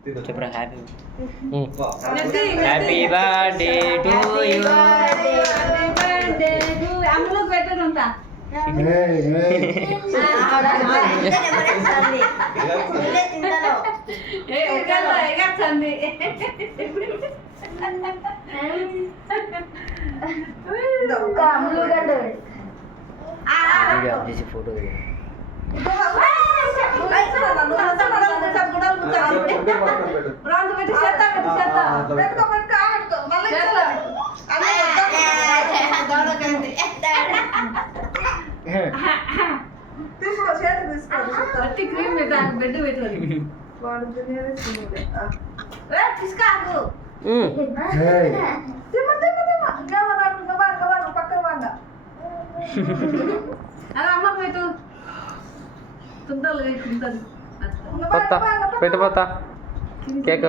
చెప్పరా happy happy birthday to you అమ్మలో పెట్టరు ఉంటా ఫోటో క్రీమ్ బెడ్ పెట్టాలి తీసుకో అలా అమ్మ పెట్టు తుంటలు తింటది పోతా పెట్టు పోతా కేక్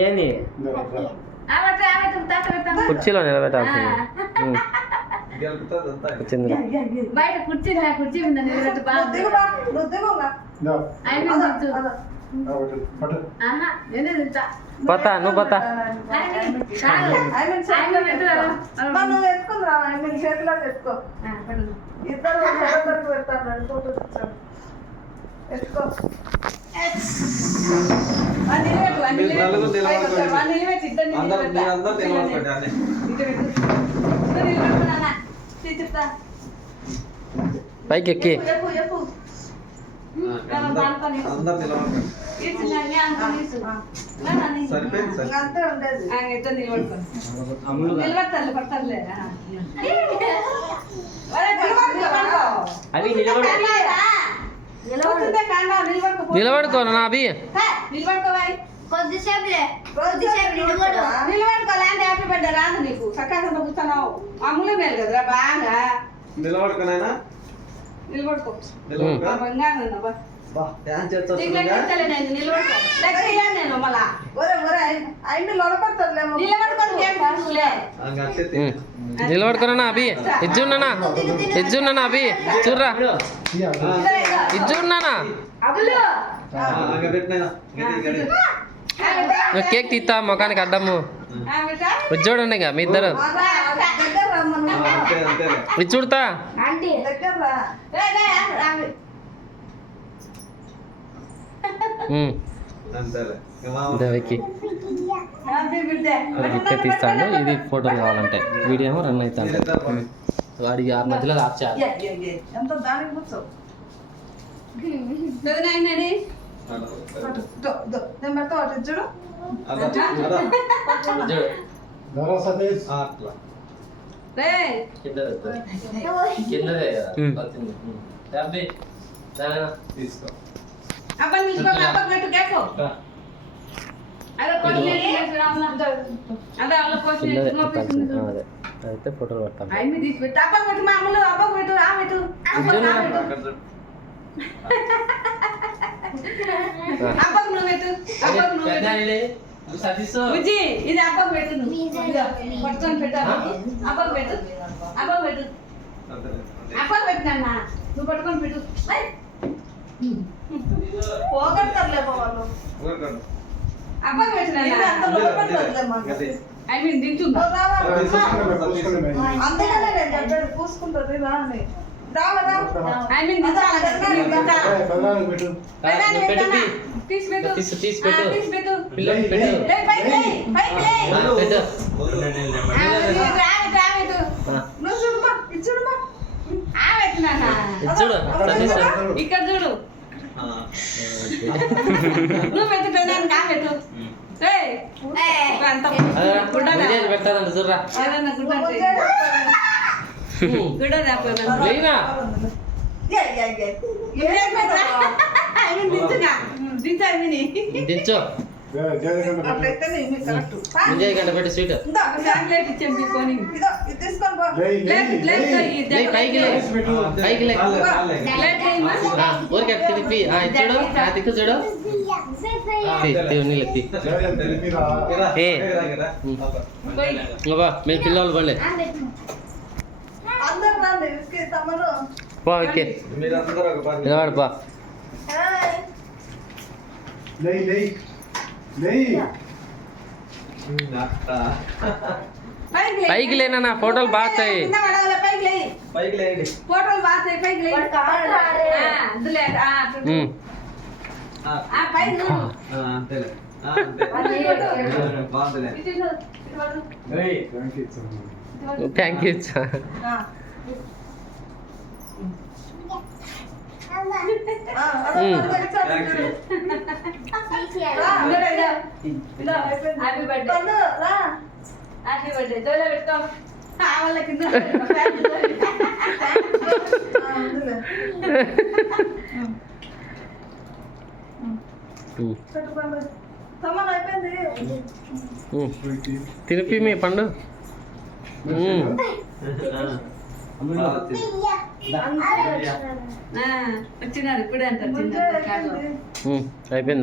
ఏంది కుర్చీలో నిలబెట్టాల్సింది వచ్చింది బయట కుర్చీ కుర్చీ పోతా నువ్వు పోతా నువ్వు ఎత్తుకుందా చేతిలో ఎత్తుకో ఇద్దరు పెడతాను ఫోటో తెచ్చాను ఎత్తుకో పైకి ఎక్కి అవి నిలబడుకోనా అభి నిలబడుకోవాలంటే హ్యాపీ బర్త్డే రాదు నీకు చక్కగా కూర్చున్నావు అమ్ములు మేలు కదరా బాగా నిలబడుకోనైనా నిలబడుకో నిలబడుకోనా అభి ఇజ్జున్నానా ఇజ్జున్నానా అభి చూడరా ఇజ్జున్నానా కేక్ తీస్తా ముఖానికి అడ్డము చూడండి ఇక మీ ఇద్దరు ఇది చూడతా గిఫ్ట్ తీస్తాడు ఇది ఫోటోలు కావాలంటే వీడియో ఏమో రన్ అవుతా వాడికి ఆ మధ్యలో ఆఫ్ చేయాలి తీసుకో అయితే ఫోటోలు పడతాం ఇది అబ్బకు పెట్టు పట్టుకొని పెట్టాను అబ్బకు పెట్టు అబ్బకు పెట్టు అబ్బకు పెట్టినా నువ్వు పట్టుకొని పెట్టు పోగొడతారులే వాళ్ళు అబ్బకు పెట్టినా ఐ మీన్ దించుందా అందుకనే నేను చెప్పాను పూసుకుంటుంది రా అని ఐ మీన్ తీసిపెట్టు ఇక్కడ చూడు నువ్వు పెట్టు పెదాన్ని కాపెట్టు పెడతాదంట చూడరా దించు విజయ్ గంట పెట్టి స్వీట్ పైకి ఊరికే తిప్పి చూడు దిక్కు చూడు నీళ్ళు ఎత్తి ఏ ఇంకో మీ పిల్లలు బండి అందరు రండి విస్కీ తమ్ముడు పో ఓకే నిలబడు పో హాయ్ పైకి లేనా ఫోటోలు బాగా వచ్చాయి కింద పడవలే, పైకి లేయి. ఫోటోలు బాగా వచ్చాయి, పైకి లేయి. అందులే, ఉమ్. పైకి చూడు. ఇటు చూడు, ఇటు పడు. Thank you happy birthday, happy birthday. జోలో పెట్టుకో. వాళ్ళ కింద తమ్ముడు అయిపోయింది తినిపి మీ పండు వచ్చినారు ఇప్పుడే అంటారు ముందే చిన్న అయిపోయింది అయిపోయింది